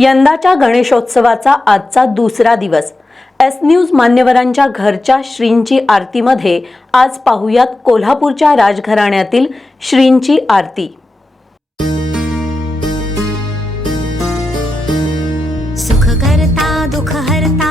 यंदाच्या गणेशोत्सवाचा आजचा दुसरा दिवस। एस न्यूज मान्यवरांच्या घरच्या श्रींची आरतीमध्ये आज पाहुयात कोल्हापूरच्या राजघराण्यातील श्रींची आरती। सुख करता दुख हरता